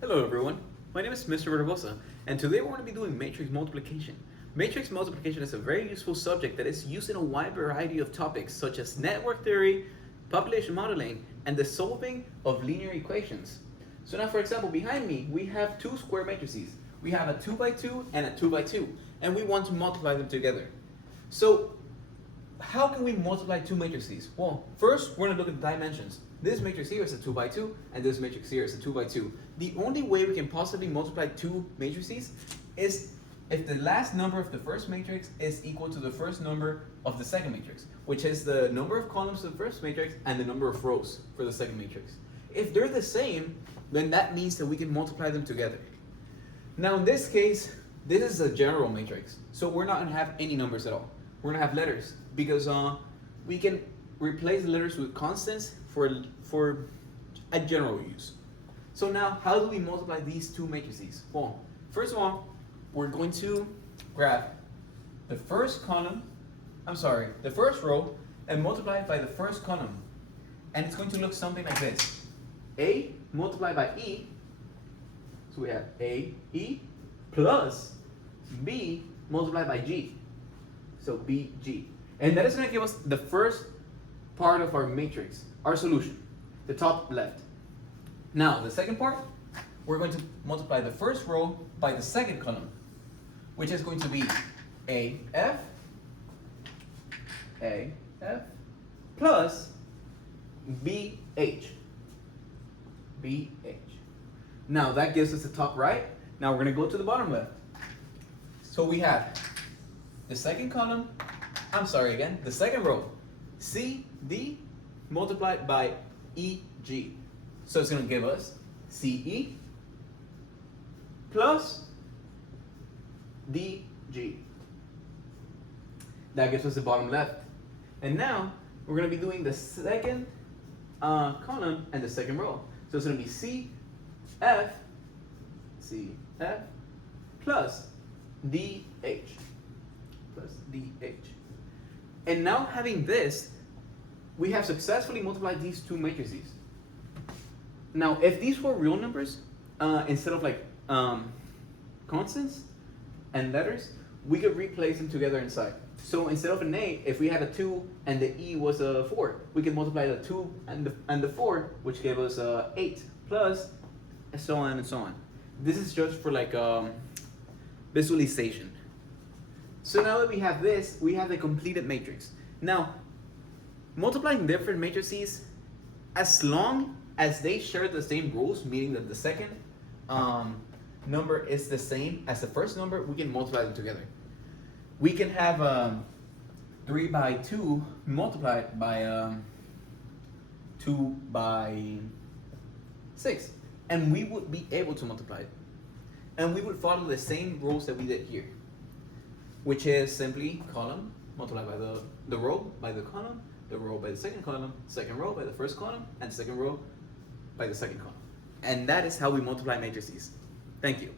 Hello everyone, my name is Mr. Barbosa, and today we're going to be doing matrix multiplication. Matrix multiplication is a very useful subject that is used in a wide variety of topics such as network theory, population modeling, and the solving of linear equations. So now for example, behind me we have two square matrices. We have a 2 by 2 and a 2 by 2, and we want to multiply them together. So how can we multiply two matrices? Well, first we're going to look at the dimensions. This matrix here is a 2 by 2, and this matrix here is a 2 by 2. The only way we can possibly multiply two matrices is if the last number of the first matrix is equal to the first number of the second matrix, which is the number of columns of the first matrix and the number of rows for the second matrix. If they're the same, then that means that we can multiply them together. Now in this case, this is a general matrix, so we're not going to have any numbers at all. We're going to have letters because we can replace the letters with constants for a general use. So now, how do we multiply these two matrices? Well, first of all, we're going to grab the first row and multiply it by the first column. And it's going to look something like this. A multiplied by E, so we have A, E, plus B multiplied by G. So BG. And that is going to give us the first part of our matrix, our solution, the top left. Now, the second part, we're going to multiply the first row by the second column, which is going to be AF plus BH. Now, that gives us the top right. Now, we're going to go to the bottom left. So we have the second row, CD multiplied by EG. So it's going to give us CE plus DG. That gives us the bottom left. And now we're going to be doing the second column and the second row. So it's going to be CF plus DH. And now having this, we have successfully multiplied these two matrices. Now, if these were real numbers, instead of like constants and letters, we could replace them together inside. So instead of an A, if we had a 2 and the E was a 4, we could multiply the 2 and the 4, which gave us 8, plus and so on and so on. This is just for like visualization. So now that we have this, we have the completed matrix. Now, multiplying different matrices, as long as they share the same rules, meaning that the second number is the same as the first number, we can multiply them together. We can have 3 by 2 multiplied by 2 by 6, and we would be able to multiply it. And we would follow the same rules that we did here, which is simply column multiplied by the row by the column, the row by the second column, second row by the first column, and second row by the second column. And that is how we multiply matrices. Thank you.